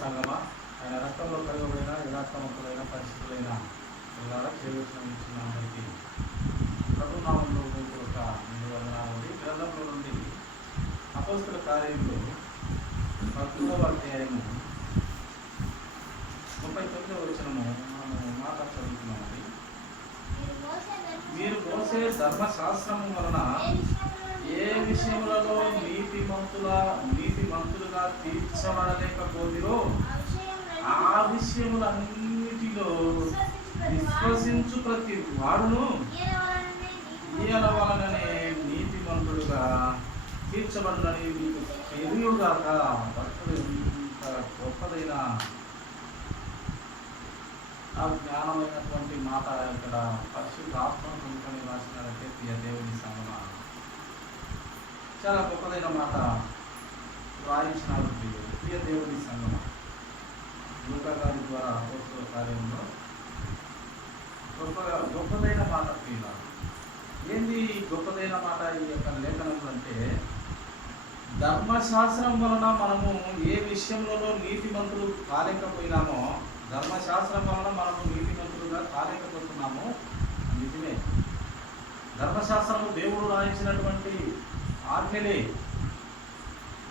సంగమా, ఆయన రక్తంలో కలగబడిన యథార్థవంతులైన పరిస్థితులైన ఇలా చేరుచిన అందరికీ ప్రభునామంలో ఒక వందనాలు. గ్రంథంలో నుండి అపోస్తల కార్యంలో 10వ అధ్యాయము 39వ వచనము మనము మాట చదువుతున్నామండి. మీరు మోసే ధర్మశాస్త్రము వలన ఏ విషయములలో నీతిమంతులుగా తీర్చబడలేకపోతిరో ఆ విషయములన్నిటిలో విశ్వసించు ప్రతి వాడును ఈయన వలననే నీతిమంతుడుగా తీర్చబడినని మీకు తెలియగాక. భక్తుడు ఇంత గొప్పదైన ఆ జ్ఞానమైనటువంటి మాట ఇక్కడ పరిశుద్ధ ఆత్మను కొనుక్కొని రాసినారంటే ప్రియ దేవుని సంగమ. చాలా గొప్పదైన మాట రాయించినారు ప్రియ దేవుని సంగమ. లూకా గారి ద్వారా అపోస్తల కార్యంలో గొప్పదైన మాట ప్రియుల. ఏంది గొప్పదైన మాట ఈ యొక్క లేఖనంలో అంటే, ధర్మశాస్త్రం వలన మనము ఏ విషయంలోనూ నీతిమంతులు కాలేకపోయినామో, ధర్మశాస్త్రం వలన మనము నీతిమంతులుగా కాలేకపోతున్నాము. నిజమే, ధర్మశాస్త్రము దేవుడు రాయించినటువంటి ఆజ్ఞలే,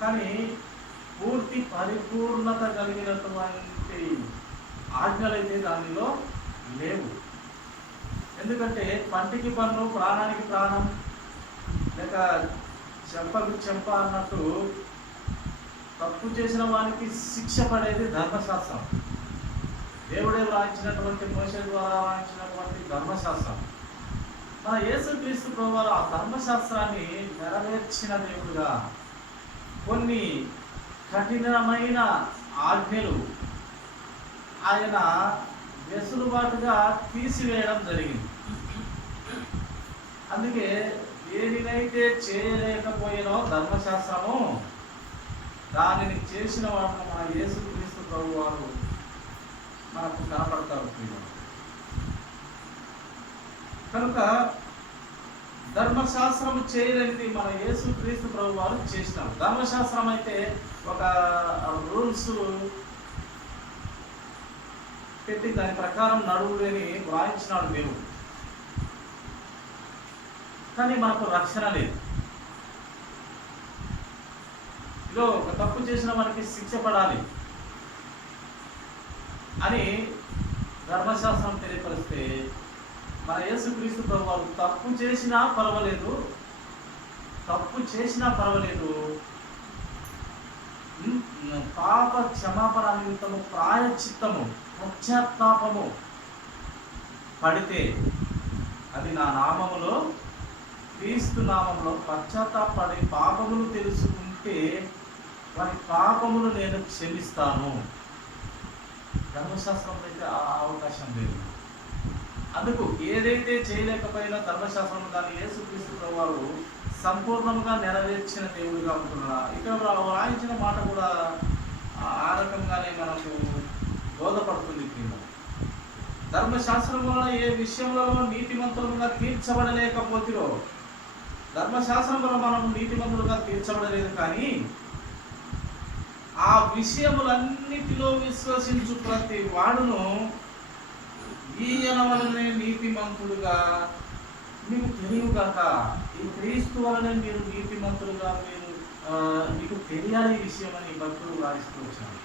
కానీ పూర్తి పరిపూర్ణత కలిగినటువంటి ఆజ్ఞలైతే దానిలో లేవు. ఎందుకంటే పంటికి పన్ను, ప్రాణానికి ప్రాణం, లేక చెంపకు చెంప అన్నట్టు తప్పు చేసిన వానికి శిక్ష పడేది ధర్మశాస్త్రం. దేవుడే రాయించినటువంటి మోషే ద్వారా రాయించినటువంటి ధర్మశాస్త్రం. మన యేసుక్రీస్తు ప్రభువారు ఆ ధర్మశాస్త్రాన్ని నెరవేర్చిన దేవుడుగా కొన్ని కఠినమైన ఆజ్ఞలు ఆయన వెసులుబాటుగా తీసివేయడం జరిగింది. అందుకే దేనినైతే చేయలేకపోయినో ధర్మశాస్త్రము, దానిని చేసిన వాటిని మన యేసుక్రీస్తు ప్రభువారు మనకు కనపడతారు. కనుక ధర్మశాస్త్రం చేయలేనిది మన యేసుక్రీస్తు ప్రభువారు చేసినారు. ధర్మశాస్త్రం అయితే ఒక రూల్స్ పెట్టి దాని ప్రకారం నడువులని వ్రాయించినాడు దేవుడు. కానీ మనకు రక్షణ లేదు. ఇదో ఒక తప్పు చేసిన మనకి శిక్ష పడాలి అని ధర్మశాస్త్రం తెలియపరిస్తే, మన యేసుక్రీస్తు ప్రభువారు తప్పు చేసినా పర్వాలేదు, పాప క్షమాపణ నిమిత్తము ప్రాయశ్చిత్తము, పశ్చాత్తాపము పడితే, అది నా నామములో, క్రీస్తు నామములో పశ్చాత్తాపడి పాపములు తెలుసుకుంటే వారి పాపములు నేను క్షమిస్తాను. ధర్మశాస్త్రంలో అయితే ఆ అవకాశం లేదు. అందుకు ఏదైతే చేయలేకపోయినా ధర్మశాస్త్రం దాన్ని యేసుక్రీస్తు ప్రభువారు సంపూర్ణంగా నెరవేర్చిన దేవుడిగా ఉంటున్నాడు. ఇక్కడ రాయించిన మాట కూడా ఆ రకంగానే మనకు బోధపడుతుంది. ధర్మశాస్త్రం వలన ఏ విషయంలో నీతిమంతులుగా తీర్చబడలేకపోతిరో, ధర్మశాస్త్రం వల్ల మనం నీతిమంతులుగా తీర్చబడలేదు, కానీ ఆ విషయములన్నిటిలో విశ్వసించు ప్రతి వాడును ఈయన వలనే నీతిమంతుడుగా మీకు తెలియగాక. ఈ క్రీస్తు వలనే మీరు నీతిమంతులుగా మీకు తెలియాలి ఈ విషయం అని భక్తులు రాయిస్తూ వచ్చారు.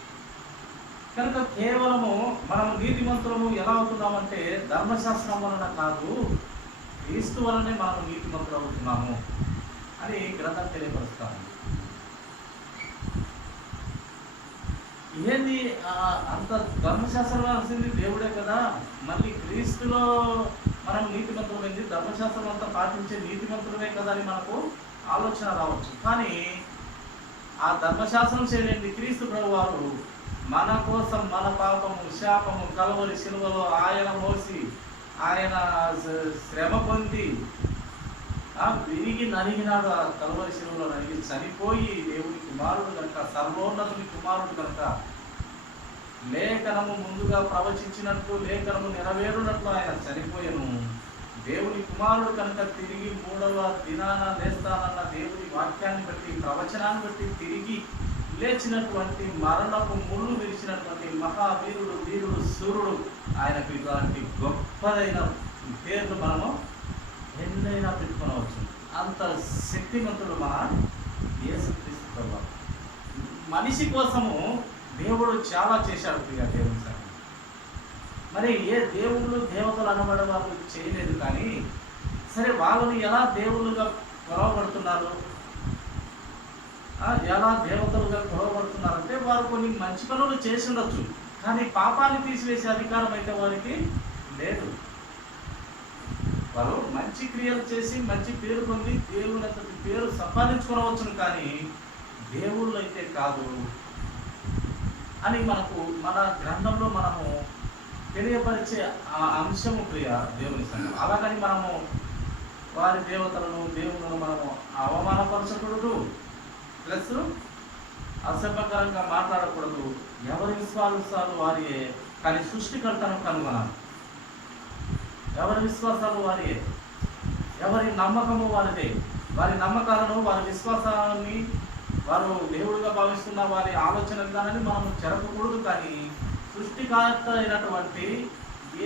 కనుక కేవలము మనము నీతిమంతులము ఎలా అవుతున్నామంటే ధర్మశాస్త్రం వలన కాదు, క్రీస్తు వలనే మనము నీతిమంతులు అవుతున్నాము అని గ్రంథం తెలియపరుస్తాము. ఏంది అంత ధర్మశాస్త్రం రాసింది దేవుడే కదా, మళ్ళీ క్రీస్తులో మనం నీతిమంతులమైంది, ధర్మశాస్త్రం అంతా పాటించే నీతిమంతులమే కదా అని మనకు ఆలోచన రావచ్చు. కానీ ఆ ధర్మశాస్త్రం చేయలేని క్రీస్తు ప్రభువారు మన కోసం మన పాపము, శాపము కలవరి శిలువలో ఆయన మోసి, ఆయన శ్రమ పొంది విరిగి నలిగినాడు. ఆ కలవరి శిలువలో నలిగి చనిపోయి దేవుని కుమారుడు కనుక, సర్వోన్నతుని కుమారుడు కనుక, లేఖనము ముందుగా ప్రవచించినట్టు లేఖనము నెరవేరునట్లు ఆయన చనిపోయెను. దేవుని కుమారుడు కనుక తిరిగి 3వ దినాన లేస్తానన్న దేవుని వాక్యాన్ని బట్టి, ప్రవచనాన్ని బట్టి తిరిగి ఈ లేచినటువంటి మరణపు ముళ్ళు విరిచినటువంటి మహావీరుడు, వీరుడు, సూర్యుడు, ఆయనకు ఇలాంటి గొప్పదైన పేర్లు మనము ఎన్నైనా పెట్టుకోవచ్చు. అంత శక్తివంతుడు మన యేసుక్రీస్తు ప్రభువు. మనిషి కోసము దేవుడు చాలా చేశాడు ప్రియ దేవుని సార్. మరి ఏ దేవుళ్ళు దేవతలు అనబడే వాళ్ళు చేయలేదు, కానీ సరే వాళ్ళని ఎలా దేవుళ్ళుగా కొలవబడుతున్నారు, ఎలా దేవతలుగా కొలవబడుతున్నారంటే వారు కొన్ని మంచి పనులు చేసి ఉండొచ్చు, కానీ పాపాన్ని తీసివేసే అధికారం అయితే వారికి లేదు. వారు మంచి క్రియలు చేసి మంచి పేరు పొంది దేవుని పేరు సంపాదించుకోవచ్చును, కానీ దేవుళ్ళు అయితే కాదు అని మనకు మన గ్రంథంలో మనము తెలియపరిచే ఆ అంశము ప్రియ దేవుని సంఘం. అలాగని మనము వారి దేవతలను దేవులను మనము అవమానపరచకూడదు, ప్లస్ అసభ్యకరంగా మాట్లాడకూడదు. ఎవరి విశ్వాసాలు వారియే, కానీ సృష్టికర్తను కనుగొనాలి. ఎవరి విశ్వాసాలు వారియే, ఎవరి నమ్మకము వారిదే. వారి నమ్మకాలను, వారి విశ్వాసాన్ని వారు దేవుడిగా భావిస్తున్న వారి ఆలోచన విధానాన్ని మనము జరపకూడదు, కానీ సృష్టికర్త అయినటువంటి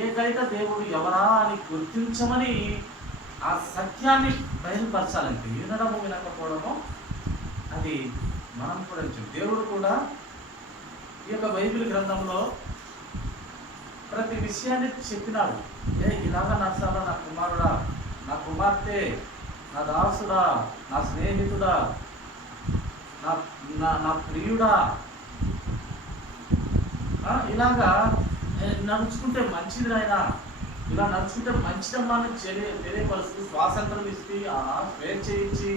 ఏకైక దేవుడు ఎవరా అని గుర్తించమని ఆ సత్యాన్ని బయలుపరచాలంటే వినడము వినకపోవడము అది మనం కూడా దేవుడు కూడా ఈ యొక్క బైబిల్ గ్రంథంలో ప్రతి విషయాన్ని చెప్పినాడు. ఇలాగా నచ్చాలా, నా కుమారుడా, నా కుమార్తె, నా దాసుడా, నా స్నేహితుడా, నా ప్రియుడా, ఇలాగా నడుచుకుంటే మంచిది నాయనా, ఇలా నడుచుకుంటే మంచిదమ్మాని తెలియపరుస్తూ స్వాతంత్రం ఇచ్చి స్వేచ్ఛ ఇచ్చి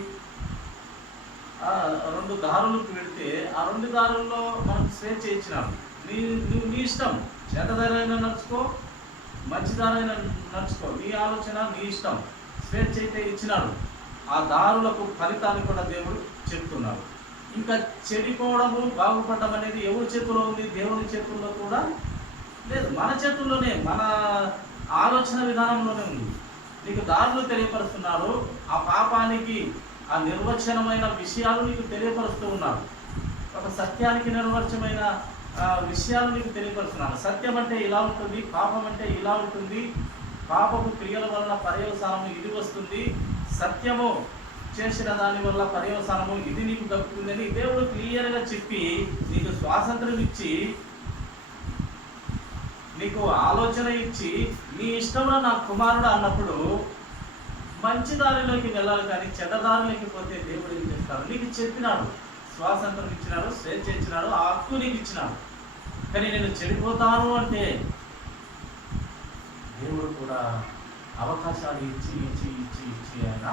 2 దారులకు పెడితే ఆ 2 దారుల్లో మనకు స్వేచ్ఛ ఇచ్చినాడు. నీ ఇష్టం, చెడ్డదారైనా నడుచుకో, మంచిదారైనా నడుచుకో, నీ ఆలోచన నీ ఇష్టం. స్వేచ్ఛ అయితే ఇచ్చినాడు. ఆ దారులకు ఫలితాన్ని కూడా దేవుడు చెప్తున్నాడు. ఇంకా చెడిపోవడము, బాగుపడడం అనేది ఎవరి చేతుల్లో ఉంది? దేవుని చేతుల్లో కూడా లేదు, మన చేతుల్లోనే, మన ఆలోచన విధానంలోనే ఉంది. నీకు దారులు తెలియపరుస్తున్నాడు. ఆ పాపానికి ఆ నిర్వచనమైన విషయాలు నీకు తెలియపరుస్తూ ఉన్నాడు. ఒక సత్యానికి నిర్వచనమైన విషయాలు నీకు తెలియపరుస్తున్నాడు. సత్యం అంటే ఇలా ఉంటుంది, పాపం అంటే ఇలా ఉంటుంది, పాపపు క్రియల వలన పర్యవసానము ఇది వస్తుంది, సత్యము చేసిన దాని వల్ల పర్యవసానము ఇది నీకు దక్కుతుందని దేవుడు క్లియర్గా చెప్పి నీకు స్వాతంత్రం ఇచ్చి, నీకు ఆలోచన ఇచ్చి, నీ ఇష్టంలో నా కుమారుడు అన్నప్పుడు మంచి దారిలోకి వెళ్ళాలి, కానీ చెడ్డదారిలోకి పోతే దేవుడు ఏం చేస్తాడు? నీకు చెప్పినాడు, స్వాతంత్రం ఇచ్చినాడు, స్వేచ్ఛ ఇచ్చినాడు, ఆ హక్కు నీకు ఇచ్చినాడు. కానీ నేను చెడిపోతాను అంటే దేవుడు కూడా అవకాశాలు ఇచ్చి ఇచ్చి ఇచ్చి ఇచ్చి ఆయన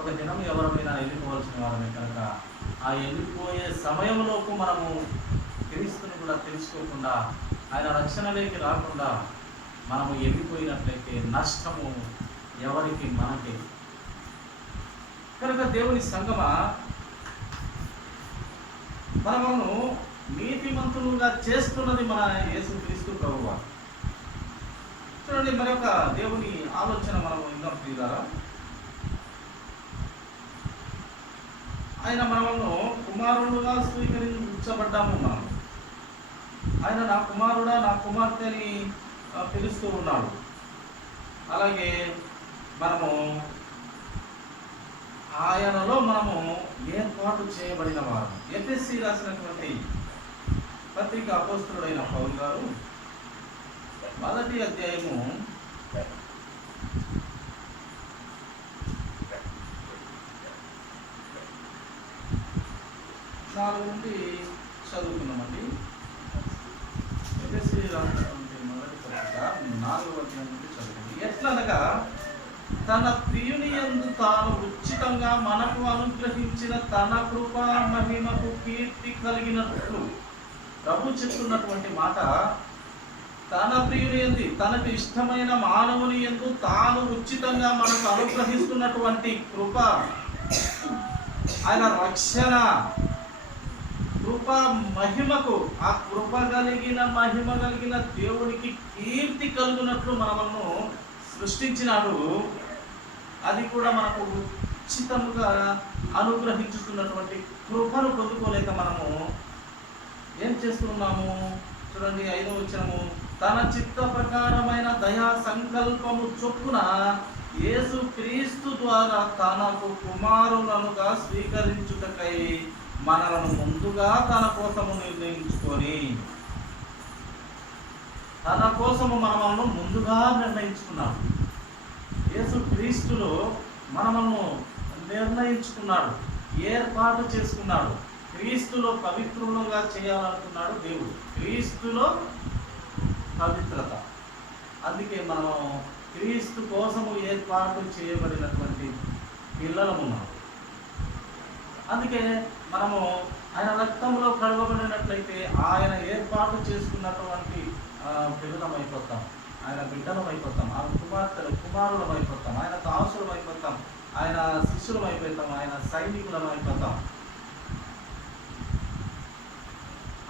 ఒక దినం ఎవరైనా వెళ్ళిపోవాల్సిన వారమే కనుక ఆ వెళ్ళిపోయే సమయంలోపు మనము క్రీస్తుని కూడా తెలుసుకోకుండా, ఆయన రక్షణలోకి రాకుండా మనము వెళ్ళిపోయినట్లయితే నష్టము ఎవరికి? మనకే. కనుక దేవుని సంగమా, మనము నీతిమంతులుగా చేస్తున్నది మన యేసుక్రీస్తు ప్రభువు. చూడండి, మరొక దేవుని ఆలోచన మనము ఇంకా ప్రియులారా, ఆయన మనము కుమారుడుగా స్వీకరించబడ్డాము. మనం ఆయన నా కుమారుడా, నా కుమార్తె అని పిలుస్తూ ఉన్నాడు. అలాగే మనము ఆయనలో మనము ఏర్పాటు చేయబడిన వారు. ఎఫెసీ రాసినటువంటి పత్రిక అపోస్తలుడైన పౌలు గారు 1వ అధ్యాయము 4 నుండి చదువుకున్నామండి. ఎఫెసీ రాసినటువంటి 1వ పత్రిక 4వ అధ్యాయం నుండి చదువుకుంది. ఎట్లనగా తన ప్రియుని యందు తాను ఉచితంగా మనకు అనుగ్రహించిన తన కృపా మహిమకు కీర్తి కలిగినట్లు ప్రభు చెప్తున్నటువంటి మాట, తన ప్రియుని యందు, తనకు ఇష్టమైన మానవుని యందు తాను ఉచితంగా మనకు అనుగ్రహిస్తున్నటువంటి కృప, ఆయన రక్షణ కృప మహిమకు, ఆ కృప కలిగిన మహిమ కలిగిన దేవునికి కీర్తి కలుగునట్లు మనము సృష్టించినాడు. అది కూడా మనకు ఉచితముగా అనుగ్రహించుతున్నటువంటి కృపను పొందుకోలేక మనము చేస్తున్నాము? చూడండి 5వ వచనము, తన చిత్త ప్రకారమైన దయా సంకల్పము చొప్పున యేసు క్రీస్తు ద్వారా తనకు కుమారులనుగా స్వీకరించుటకై మనలను ముందుగా తన కోసము నిర్ణయించుకొని, తన కోసము మనలను ముందుగా నిర్ణయించుకున్నాడు. యేసు క్రీస్తులో మనలను నిర్ణయించుకున్నాడు, ఏర్పాటు చేసుకున్నాడు. క్రీస్తులో పవిత్రులుగా చేయాలనుకున్నాడు దేవుడు. క్రీస్తులో పవిత్రత. అందుకే మనం క్రీస్తు కోసము ఏర్పాటు చేయబడినటువంటి పిల్లలమున్నాం. అందుకే మనము ఆయన రక్తంలో కడగబడినట్లయితే ఆయన ఏర్పాటు చేసుకున్నటువంటి పిల్లలం అయిపోతాం, ఆయన బిడ్డలం అయిపోతాం, ఆయన కుమారులం అయిపోతాం, ఆయన దాసులం అయిపోతాం, ఆయన శిష్యులం అయిపోతాం, ఆయన సైనికులం అయిపోతాం.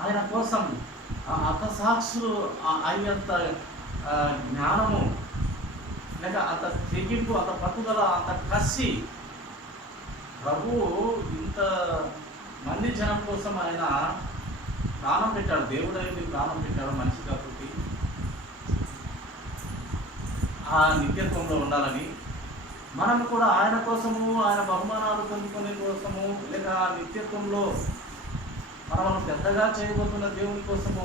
ఆయన కోసం హతసాక్షులు అయ్యేంత జ్ఞానము, లేక అంత తెగింపు, అంత పట్టుదల, అంత కసి ప్రభువు ఇంత మంది జనం కోసం ఆయన ప్రాణం పెట్టాడు. దేవుడు అనేది ప్రాణం పెట్టాడు మనిషి కాబట్టి ఆ నిత్యత్వంలో ఉండాలని. మనం కూడా ఆయన కోసము, ఆయన బహుమానాలు పొందుకునే కోసము, లేక ఆ నిత్యత్వంలో మనము పెద్దగా చేయబోతున్న దేవుని కోసము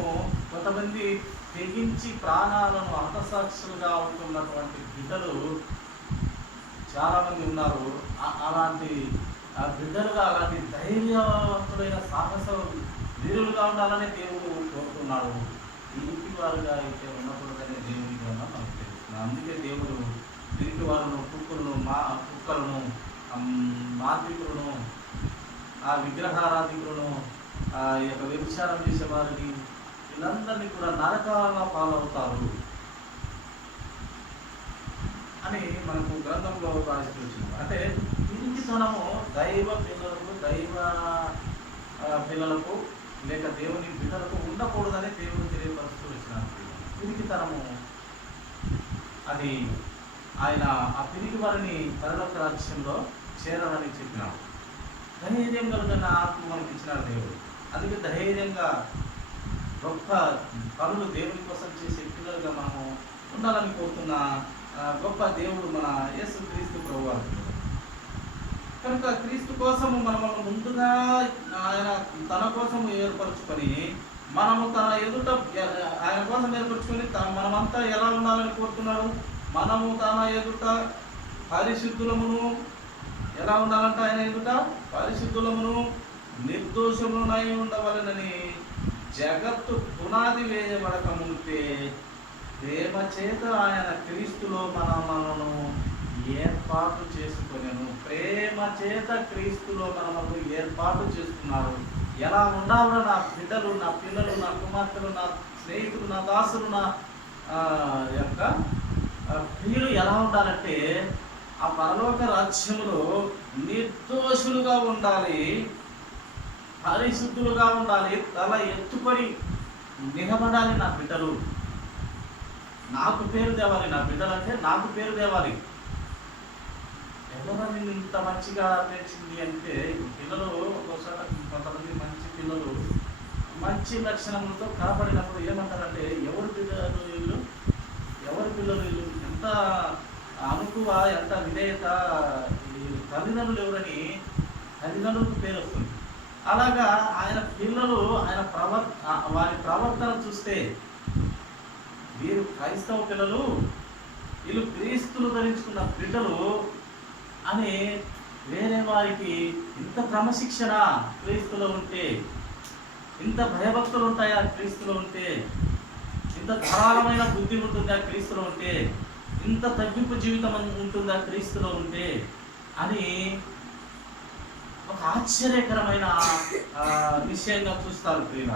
కొంతమంది తెగించి ప్రాణాలను హతసాక్షులుగా అవుతున్నటువంటి బిడ్డలు చాలామంది ఉన్నారు. అలాంటి బిడ్డలుగా, అలాంటి ధైర్యవంతులైన సాహస వీరులుగా ఉండాలని దేవుడు కోరుతున్నాడు. ఇంటి వారుగా అయితే ఉండకూడదనే దేవునికి మనకు తెలుస్తుంది. అందుకే దేవుడు ఇంటి వారును, కుక్కలను, మాంత్రికులను, ఆ విగ్రహారాధికులను, ఆ యొక్క వ్యభిచారం చేసేవారిని, వీళ్ళందరినీ కూడా నరకాల పాలవుతారు అని మనకు గ్రంథంలో రాసి వచ్చింది. అంటే పిరికితనము దైవ పిల్లలకు లేక దేవుని బిడ్డలకు ఉండకూడదని దేవుడు తెలియపరుస్తూ వచ్చినారు. పిరికితనము అది ఆయన ఆ పిరికి వారిని పరలోక రాజ్యంలో చేరాలని చెప్పినాడు. ధైర్యం కలిగిన ఆత్మ మనకి ఇచ్చినాడు దేవుడు. అందుకే ధైర్యంగా గొప్ప పనులు దేవుని కోసం చేసే పిల్లలుగా మనము ఉండాలని కోరుతున్న గొప్ప దేవుడు మన యేసు క్రీస్తు ప్రభువారు. కనుక క్రీస్తు కోసము మనము ముందుగా ఆయన తన కోసము ఏర్పరచుకొని, మనము తన ఎదుట ఆయన కోసం ఏర్పరచుకొని మనమంతా ఎలా ఉండాలని కోరుతున్నాడు? మనము తన ఎదుట పరిశుద్ధులమును, ఎలా ఉండాలంటే ఆయన ఎదుట పరిశుద్ధులమును నిర్దోషమునై ఉండవలెనని జగత్తు పునాది వేయబడక ముందే ప్రేమ చేత ఆయన క్రీస్తులో మనలను ఏర్పాటు చేసుకొనెను. ప్రేమ చేత క్రీస్తులో మనము ఏర్పాటు చేసుకున్నాడు. ఎలా ఉండాలో నా బిడ్డలు, నా పిల్లలు, నా కుమార్తెలు, నా స్నేహితులు, నా దాసులు, నా యొక్క ప్రియులు ఎలా ఉండాలంటే ఆ పరలోక రాజ్యములో నిర్దోషులుగా ఉండాలి, పరిశుద్ధులుగా ఉండాలి, తల ఎత్తుకొని నిలబడాలి. నా బిడ్డలు నాకు పేరు తేవాలి, నా బిడ్డలంటే నాకు పేరు తేవాలి. ఎవరని ఇంత మంచిగా నేర్చింది అంటే పిల్లలు ఒక్కోసారి కొంతమంది మంచి పిల్లలు మంచి లక్షణములతో కనపడినప్పుడు ఏమంటారంటే ఎవరి పిల్లలు వీళ్ళు, ఎంత అనుకువ, ఎంత విధేయత, తల్లిదండ్రులు ఎవరని తల్లిదండ్రులకు పేరు వస్తుంది. అలాగా ఆయన పిల్లలు వారి ప్రవర్తన చూస్తే వీరు క్రైస్తవ పిల్లలు, వీళ్ళు క్రీస్తులు ధరించుకున్న బిడ్డలు అని వేరే వారికి ఇంత క్రమశిక్షణ క్రీస్తులో ఉంటే, ఇంత భయభక్తులు ఉంటాయా క్రీస్తులో ఉంటే, ఇంత ధారాళమైన బుద్ధి ఉంటుందా క్రీస్తులో ఉంటే, ఇంత తగ్గింపు జీవితం ఉంటుందా క్రీస్తులో ఉంటే అని ఒక ఆశ్చర్యకరమైన విషయంగా చూస్తారు ప్రియుల.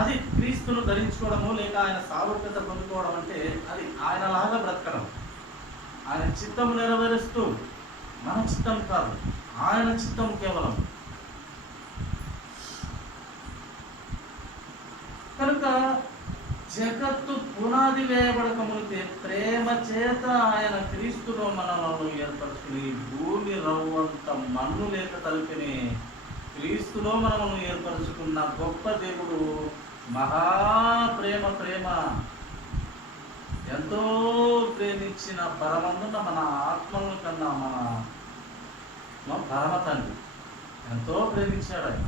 అది క్రీస్తును ధరించుకోవడము లేక ఆయన సారూప్యత పొందుకోవడం అంటే అది ఆయనలాగా బ్రతకడం, ఆయన చిత్తం నెరవేరుస్తూ, మన చిత్తం కాదు ఆయన చిత్తం కేవలం. కనుక జగత్తు పునాది వేయబడక మునిపే ప్రేమ చేత ఆయన క్రీస్తులో మనలను ఏర్పరచుకుని భూమి రవ్వంత మన్ను లేక తలిపిని క్రీస్తులో మనము ఏర్పరచుకున్న గొప్ప దేవుడు, ప్రేమ ఎంతో ప్రేమించిన పరమందున మన ఆత్మలను కన్నా మన పరమ తండ్రి ఎంతో ప్రేమించాడు. ఆయన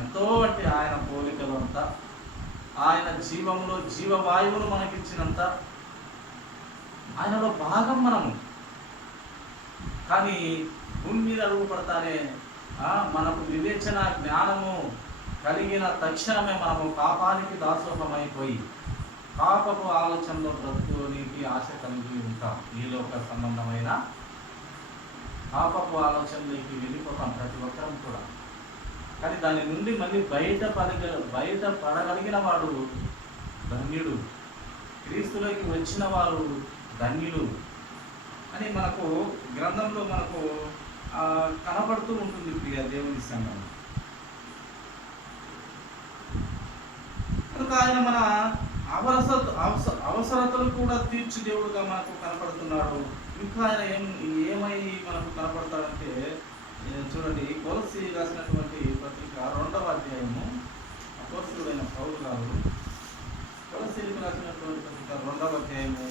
ఎంతో అంటే ఆయన పోలికలు అంతా, ఆయన జీవంలో జీవవాయువును మనకిచ్చినంత ఆయనలో భాగం మనము. కానీ భూమి మీద అడుగు పడతానే మనకు వివేచన జ్ఞానము కలిగిన తక్షణమే మనము పాపానికి దాసోహమైపోయి పాపపు ఆలోచనలో బ్రతుకునికి ఆశ కలిగి ఉంటాం. ఈ లోక సంబంధమైన పాపపు ఆలోచనలోకి వెళ్ళిపోతాం ప్రతి ఒక్కరం కూడా. కానీ దాని నుండి మళ్ళీ బయట పడగలిగిన వాడు ధన్యుడు, క్రీస్తులోకి వచ్చిన వారు ధన్యులు అని మనకు గ్రంథంలో మనకు కనబడుతూ ఉంటుంది ప్రియ దేవుని సంఘం. కనుక ఆయన మన అవసరతలు కూడా తీర్చి దేవుడుగా మనకు కనపడుతున్నాడు. ఇంకా ఆయన ఏమై మనకు కనపడతాడంటే చూడండి, కొలస్సీ రాసినటువంటి పత్రిక 2వ అధ్యాయము, అపోస్తలుడైన పౌలు గారు కొలస్సీలకు రాసినటువంటి పత్రిక 2వ అధ్యాయము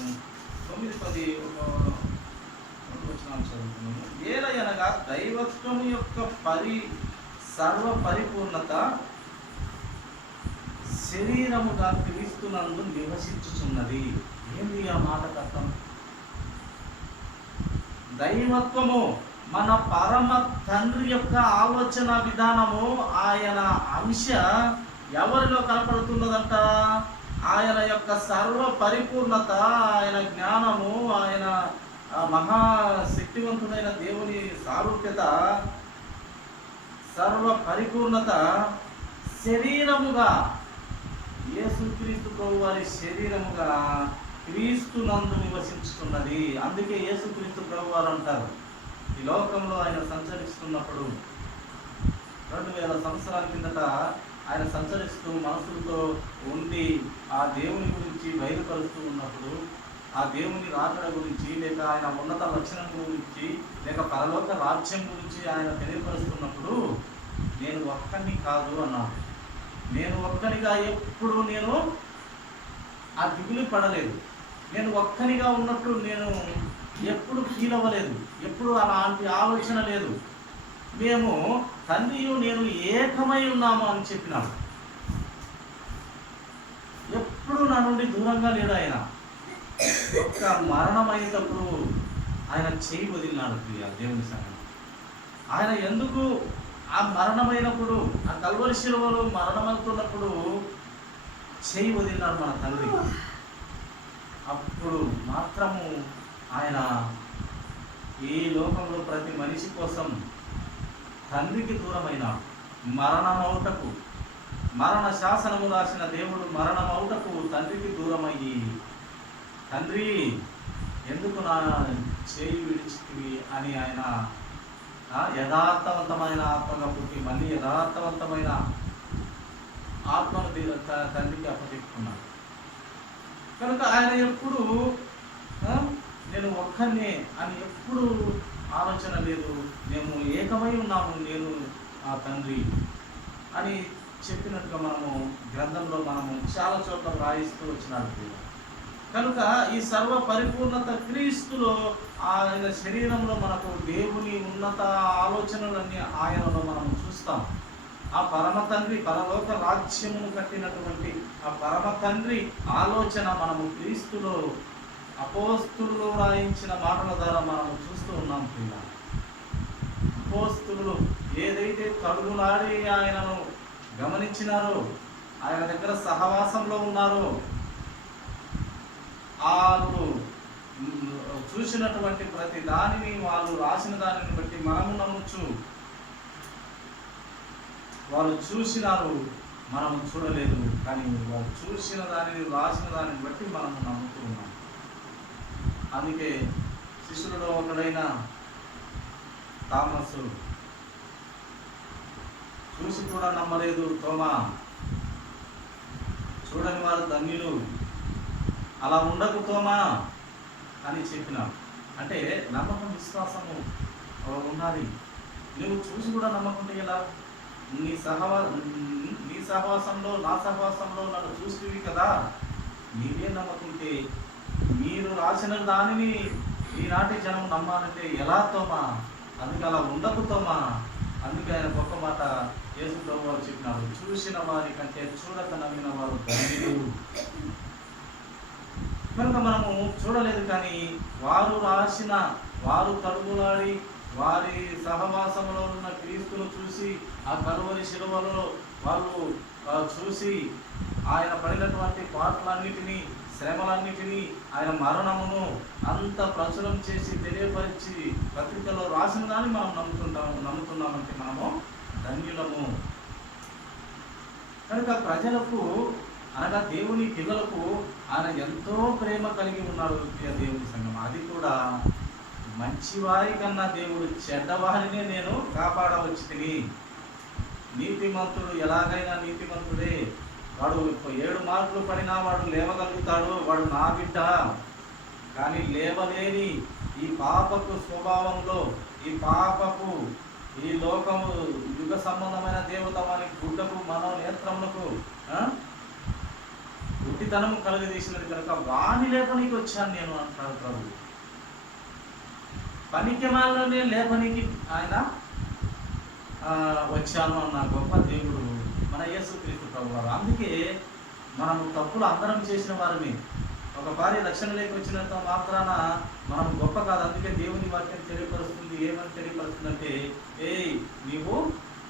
9-10 వచనాలు చదువుతున్నాము. ఏలయనగా దైవత్వము యొక్క సర్వ పరిపూర్ణత శరీరముగా క్రీస్తునందు నివసించుచున్నది. ఏంది ఆ మాట అర్థం? దైవత్వము మన పరమ తండ్రి యొక్క ఆలోచన విధానము, ఆయన అంశ ఎవరిలో కనపడుతున్నదంట? ఆయన యొక్క సర్వ పరిపూర్ణత, ఆయన జ్ఞానము, ఆయన మహాశక్తివంతుడైన దేవుని సారూప్యత, సర్వ పరిపూర్ణత శరీరముగా, యేసుక్రీస్తు ప్రభు వారి శరీరముగా క్రీస్తు నందు నివసించుతున్నది. అందుకే యేసుక్రీస్తు ప్రభు వారు అంటారు, ఈ లోకంలో ఆయన సంచరిస్తున్నప్పుడు 2000 సంవత్సరాల కిందట ఆయన సంచరిస్తూ మనసులతో ఉండి ఆ దేవుని గురించి బయలుపరుస్తూ ఉన్నప్పుడు, ఆ దేవుని రాకడ గురించి, లేక ఆయన ఉన్నత లక్షణం గురించి, లేక పరలోక రాజ్యం గురించి ఆయన తెలియపరుస్తున్నప్పుడు, నేను ఒక్కడిని కాదు అన్నాడు. నేను ఒక్కనిగా ఎప్పుడు నేను ఆ దిగులు పడలేదు. నేను ఒక్కనిగా ఉన్నట్టు నేను ఎప్పుడు ఫీల్ అవ్వలేదు. ఎప్పుడు అలాంటి ఆలోచన లేదు. మేము తండ్రియు నేను ఏకమై ఉన్నాము అని చెప్పినాడు. ఎప్పుడు నా నుండి దూరంగా లేడు ఆయన. ఒక్క మరణమైనప్పుడు ఆయన చేయి వదిలినాడు ప్రియ దేవుని సంగతి. ఆయన ఎందుకు ఆ మరణమైనప్పుడు, ఆ కల్వరి శిలువలో మరణమవుతున్నప్పుడు చేయి వదిలినాడు మన తండ్రి. అప్పుడు మాత్రము ఆయన ఈ లోకంలో ప్రతి మనిషి కోసం తండ్రికి దూరమైనాడు. మరణమౌటకు, మరణ శాసనము రాసిన దేవుడు మరణమౌటకు తండ్రికి దూరమయ్యి, తండ్రి ఎందుకు నా చేయి విడిచితివి అని ఆయన యథార్థవంతమైన ఆత్మగా పుట్టి మళ్ళీ యథార్థవంతమైన ఆత్మను తండ్రికి అప్పచెప్పుకున్నాడు. కనుక ఆయన ఎప్పుడు నేను ఒక్కనే అని ఎప్పుడు ఆలోచన లేదు. మేము ఏకమై ఉన్నాము, నేను ఆ తండ్రి అని చెప్పినట్టుగా మనము గ్రంథంలో మనము చాలా చోట్ల రాయిస్తూ వచ్చినాడు. కనుక ఈ సర్వ పరిపూర్ణత క్రీస్తులో, ఆయన శరీరంలో మనకు దేవుని ఉన్నత ఆలోచనలన్నీ ఆయనలో మనం చూస్తాం. ఆ పరమ తండ్రి పరలోక రాజ్యమును కట్టినటువంటి ఆ పరమ తండ్రి ఆలోచన మనము క్రీస్తులో అపోస్తులు రాయించిన మాటల ద్వారా మనము చూస్తూ ఉన్నాం. ప్రియ అపోస్తులు ఏదైతే కడుగులాడి ఆయనను గమనించినారో, ఆయన దగ్గర సహవాసంలో ఉన్నారో, వాళ్ళు చూసినటువంటి ప్రతి దానిని, వాళ్ళు రాసిన దానిని బట్టి మనము నమ్మచ్చు. వాళ్ళు చూసినారు, మనము చూడలేదు. కానీ వాళ్ళు చూసిన దానిని, రాసిన దానిని బట్టి మనము నమ్ముతూ ఉన్నాం. అందుకే శిష్యులలో ఒకడైన థామసు చూసి కూడా నమ్మలేదు. తోమా, చూడని వారు ధన్యులు, అలా ఉండకు తోమా అని చెప్పినాడు. అంటే నమ్మకం, విశ్వాసము ఉండాలి. నువ్వు చూసి కూడా నమ్మకుంటే ఎలా? నీ సహవా నీ సహవాసంలో నా సహవాసంలో నన్ను చూస్తేవి కదా, నీవే నమ్ముకుంటే మీరు రాసిన దానిని ఈనాటి జనం నమ్మాలంటే ఎలా తోమా? అందుకే అలా ఉండకు తోమా. అందుకే ఆయన గొప్ప మాట యేసు ప్రభు వారు చెప్పినారు, చూసిన వారి కంటే చూడక నమ్మిన వారు ధన్యులు. కనుక మనము చూడలేదు, కానీ వారు తడుగులాడి వారి సహవాసంలో ఉన్న క్రీస్తును చూసి ఆ కలువరి శిలువలో వాళ్ళు చూసి ఆయన పడినటువంటి పాటలన్నిటినీ, శ్రమలన్నిటినీ, ఆయన మరణమును అంత ప్రచురం చేసి తెలియపరిచి పత్రికలో రాసిన దాన్ని మనం నమ్ముతున్నామంటే మనము ధన్యులము. కనుక ప్రజలకు అనగా దేవుని పిల్లలకు ఆయన ఎంతో ప్రేమ కలిగి ఉన్నాడు. దేవుని సంఘం అది కూడా మంచివారి కన్నా దేవుడు చెడ్డవారినే నేను కాపాడవచ్చు తిని. నీతిమంతుడు ఎలాగైనా నీతిమంతుడే, వాడు 7 మార్కులు పడినా వాడు లేవగలుగుతాడు, వాడు నా బిడ్డ. కానీ లేవలేని ఈ పాపపు స్వభావంలో, ఈ పాపపు ఈ లోకము యుగ సంబంధమైన దేవత వారి గుడ్డకు మనోనేత్రములకు గుడ్డితనము కలుగదీసినది కనుక వాణి లేపనికి వచ్చాను నేను అంటాడు ప్రభు. పనికి వాళ్ళనే లేపనికి ఆయన వచ్చాను అన్న గొప్ప దేవుడు మన యేసుక్రీస్తు ప్రభువారు. అందుకే మనము తప్పులు అందరం చేసిన వారిని, ఒక భార్య రక్షణ లేక వచ్చినంత మాత్రాన మనం గొప్ప కాదు. అందుకే దేవుని వాక్యం తెలియపరుస్తుంది. ఏమని తెలియపరుస్తుంది అంటే, నీవు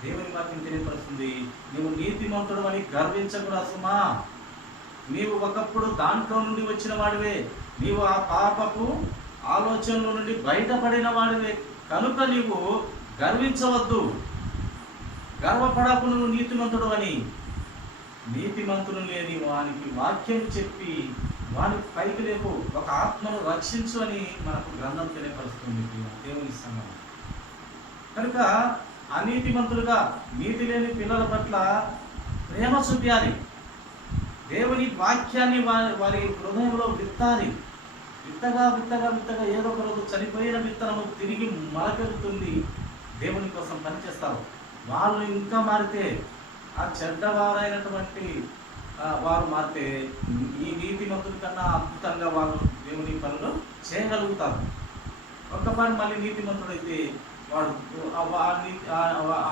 దేవుని వాక్యం తెలియపరుస్తుంది, నీవు నీతిమంతుడు అని గర్వించకురా సుమా. నీవు ఒకప్పుడు దాంట్లో నుండి వచ్చిన వాడివే, నీవు ఆ పాపపు ఆలోచనల నుండి బయటపడిన వాడివే, కనుక నీవు గర్వించవద్దు, గర్వపడకు, నువ్వు నీతిమంతుడు అని. నీతిమంతుడు లేని వానికి వాక్యం చెప్పి వాని పైకి లేపు, ఒక ఆత్మను రక్షించు అని మనకు గ్రంథం తెలియపరుస్తుంది దేవుని సంఘం. కనుక అనీతిమంతులుగా నీతి లేని పిల్లల పట్ల ప్రేమ చూపించాలి. దేవుని వాక్యాన్ని వారి హృదయంలో విత్తాలి. విత్తగా ఏదో ఒక రోజు చనిపోయిన విత్తనము తిరిగి మొలకెత్తుతుంది. దేవుని కోసం పనిచేస్తారు. వాళ్ళు ఇంకా మారితే, ఆ చెడ్డవారైనటువంటి వారు మారితే ఈ నీతిమంతుల కన్నా అద్భుతంగా వాళ్ళు దేవుని పనులు చేయగలుగుతారు. ఒక్క పని మళ్ళీ నీతిమంతుడైతే వాడు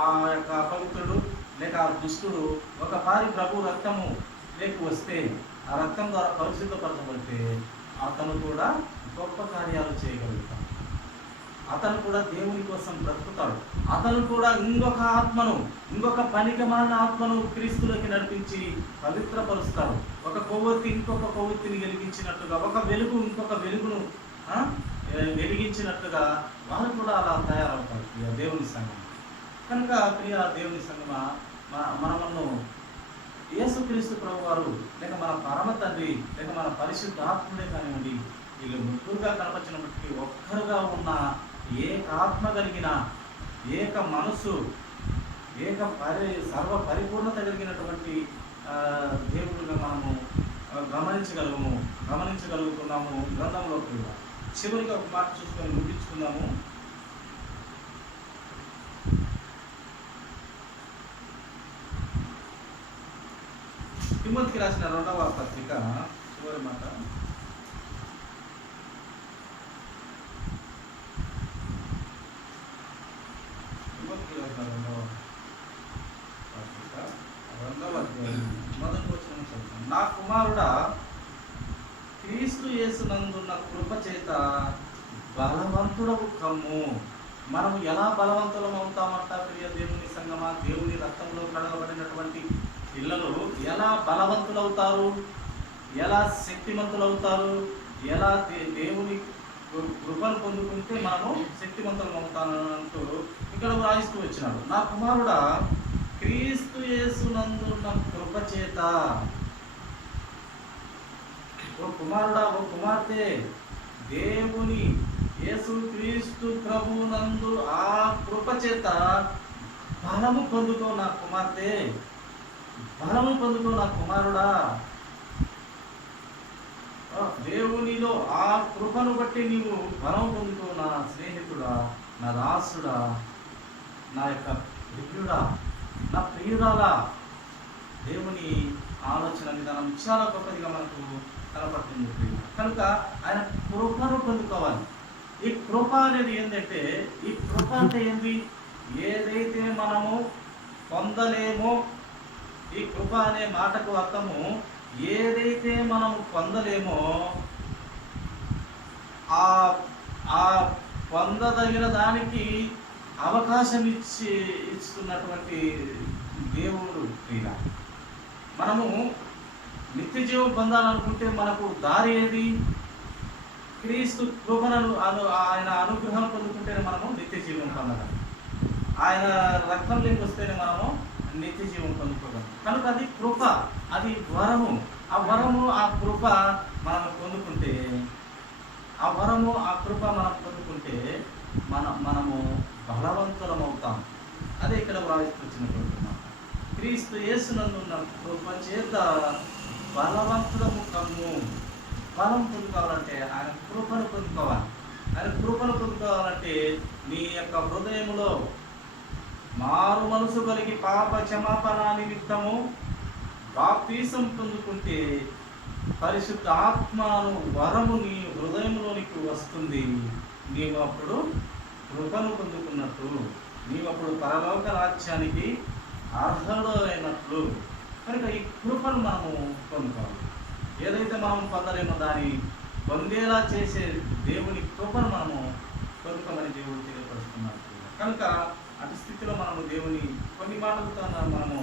ఆ యొక్క అపవిత్రుడు లేక ఆ దుష్టుడు ఒక పారి ప్రభు రక్తము లేక వస్తే, ఆ రక్తం ద్వారా పరిశుద్ధపరచబడితే అతను కూడా గొప్ప కార్యాలు చేయగలుగుతాడు. అతను కూడా దేవుని కోసం బ్రతుకుతాడు. అతను కూడా ఇంకొక పనికిమాలిన ఆత్మను క్రీస్తులోకి నడిపించి పవిత్రపరుస్తాడు. ఒక కొవ్వొత్తి ఇంకొక కొవ్వొత్తిని వెలిగించినట్టుగా, ఒక వెలుగు ఇంకొక వెలుగును వెలిగించినట్టుగా వాళ్ళు కూడా అలా తయారవుతారు దేవుని సంఘం. కనుక ప్రియ దేవుని సంఘమా, మనము యేసుక్రీస్తు ప్రభు వారు లేక మన పరమ తండ్రి లేక మన పరిశుద్ధ ఆత్మలే కానివ్వండి, వీళ్ళు ముగ్గురుగా కనపరిచినప్పటికీ ఒక్కరుగా ఉన్న ఏకాత్మ కలిగిన, ఏక మనస్సు, సర్వ పరిపూర్ణత కలిగినటువంటి దేవుడుగా మనము గమనించగలుగుతున్నాము గ్రంథంలో కూడా. చివరిగా ఒక మాట చూసుకొని ముగించుకుందాము. తిమోతికి రాసిన 2వ పత్రిక చివరి మాట. తిమోతికి రాసిన 2వ పత్రిక 2వ అధ్యాయం మొదటి వచనం చదువుతాను. నా కుమారుడా, క్రీస్తు యేసునందున్న కృప చేత బలవంతుడవు కమ్ము. మనం ఎలా బలవంతులం అవుతామంట ప్రియ దేవుని సంగమా? దేవుని రక్తంలో కడగబడినటువంటి పిల్లలు ఎలా బలవంతులవుతారు, ఎలా శక్తిమంతులవుతారు, ఎలా దేవుని కృపను పొందుకుంటే మనము శక్తిమంతులం అవుతానంటూ ఇక్కడ రాయిస్తూ వచ్చినాడు. నా కుమారుడా, క్రీస్తు యేసునందున్న కృప చేత, ఓ కుమారుడా, ఓ కుమార్తె, దేవుని యేసు క్రీస్తు ప్రభునందు ఆ కృప చేత బలము పొందుకో నా కుమార్తె, బలము పొందుకో నా కుమారుడా. దేవునిలో ఆ కృపను బట్టి నీవు బలం పొందుకో నా స్నేహితుడా, నా దాసుడా, నా యొక్క ప్రియుడా. నా ప్రియురాలా, దేవుని ఆలోచన విధానం చాలా గొప్పదిగా మనకు కనపడుతుంది ప్రియులు. కనుక ఆయన కృపను పొందుకోవాలి. ఈ కృప అనేది ఏంటంటే, ఈ కృప అంటే ఏంటి? ఏదైతే మనము పొందలేమో, ఈ కృప అనే మాటకు అర్థము ఏదైతే మనము పొందలేమో ఆ ఆ పొందదగిన దానికి అవకాశం ఇస్తున్నటువంటి దేవుడు ప్రియ. మనము నిత్య జీవం పొందాలనుకుంటే మనకు దారి ఏది? క్రీస్తు కృపను ఆయన అనుగ్రహం పొందుకుంటేనే మనము నిత్య జీవం పొందగలం. ఆయన రక్తంలోకి వస్తేనే మనము నిత్య జీవం పొందుకోగలం. కనుక అది కృప, అది వరము. ఆ వరము, ఆ కృప మనం పొందుకుంటే, ఆ వరము, ఆ కృప మనం పొందుకుంటే మనము బలవంతులమవుతాం. అదే ఇక్కడ వ్రాయిస్తున్నటువంటి మాట. క్రీస్తు యేసునందు ఉన్న కృప చేత బలవంతులము కమ్ము. బలం పొందుకోవాలంటే ఆయన కృపను పొందుకోవాలి. ఆయన కృపను పొందుకోవాలంటే నీ యొక్క హృదయంలో మారు మనసు కలిగి పాప క్షమాపణ నిమిత్తము బాప్తీసం పొందుకుంటే పరిశుద్ధ ఆత్మను వరము నీ హృదయంలోనికి వస్తుంది. నీవు అప్పుడు కృపను పొందుకున్నట్టు, నీవు అప్పుడు పరలోక రాజ్యానికి అర్హుడు అయినట్లు. కనుక ఈ కృపను మనము పొందుకోవాలి. ఏదైతే మనం పొందలేమో దాన్ని పొందేలా చేసే దేవుని కృపను మనము పొందుకోమని దేవుడు తెలియపరుస్తున్నాడు. కనుక అటు స్థితిలో మనము దేవుని కొన్ని మాటలతో మనము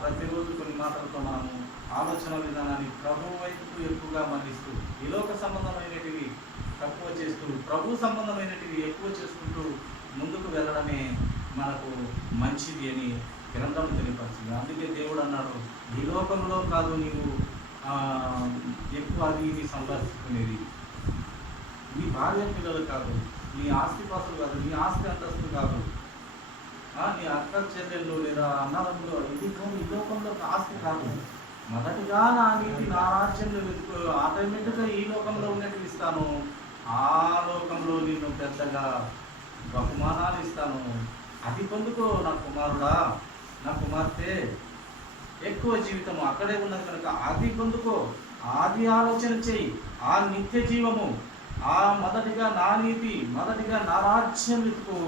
ప్రతిరోజు కొన్ని మాటలతో మనము ఆలోచన విధానాన్ని ప్రభు వైపుకు ఎక్కువగా మళ్ళిస్తూ, ఈ లోక సంబంధమైనటివి తక్కువ చేస్తూ ప్రభు సంబంధమైనటివి ఎక్కువ చేసుకుంటూ ముందుకు వెళ్ళడమే మనకు మంచిది అని గ్రంథం తెలియపరిచింది. అందుకే దేవుడు అన్నాడు, ఈ లోకంలో కాదు నీవు ఎక్కువ అది ఇది సంపాదించుకునేది, నీ భార్య పిల్లలు కాదు, నీ ఆస్తిపాస్తులు కాదు, నీ ఆస్తి అంతస్తు కాదు, నీ అక్క చెల్లెళ్ళు లేదా అన్నదమ్ములు, ఇది కాదు, ఈ లోకంలో ఆస్తి కాదు. మొదటిగా నా నీతి నా రాజ్యంలో వెతుకు, ఆటోమేటిక్గా ఈ లోకంలో ఉన్నట్టు ఇస్తాను, ఆ లోకంలో నేను పెద్దగా బహుమానాలు ఇస్తాను. అది పొందుకో నా కుమారుడా, నా కుమార్తె. ఎక్కువ జీవితము అక్కడే ఉన్నది కనుక అది పొందుకో, అది ఆలోచన చెయ్యి. ఆ నిత్య జీవము, ఆ మొదటిగా నా నీతి, మొదటిగా నా రాజ్యం వెతుకు,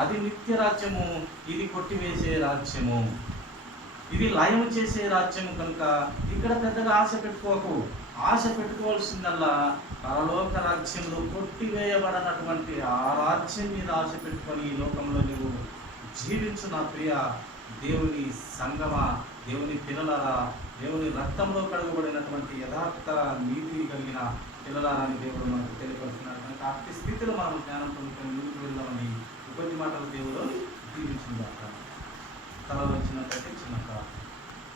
అది నిత్య రాజ్యము. ఇది కొట్టివేసే రాజ్యము, ఇది లయం చేసే రాజ్యము. కనుక ఇక్కడ పెద్దగా ఆశ పెట్టుకోకు. ఆశ పెట్టుకోవాల్సిందల్లా పరలోక రాజ్యంలో కొట్టివేయబడినటువంటి ఆ రాజ్యం మీద ఆశ పెట్టుకొని ఈ లోకంలో నువ్వు జీవించు నా ప్రియ దేవుని సంగమా, దేవుని పిల్లలారా, దేవుని రక్తంలో కడగబడినటువంటి యథార్థ నీతి కలిగిన పిల్లలారాని దేవుడు మనకు తెలియపరుస్తున్నాడు. కనుక అట్టి స్థితిలో మనం జ్ఞానం పొందుకొని ముందుకు వెళ్దామని కొద్ది మాటలు దేవుడు దీవించింది. తల వచ్చినట్లయితే చిన్న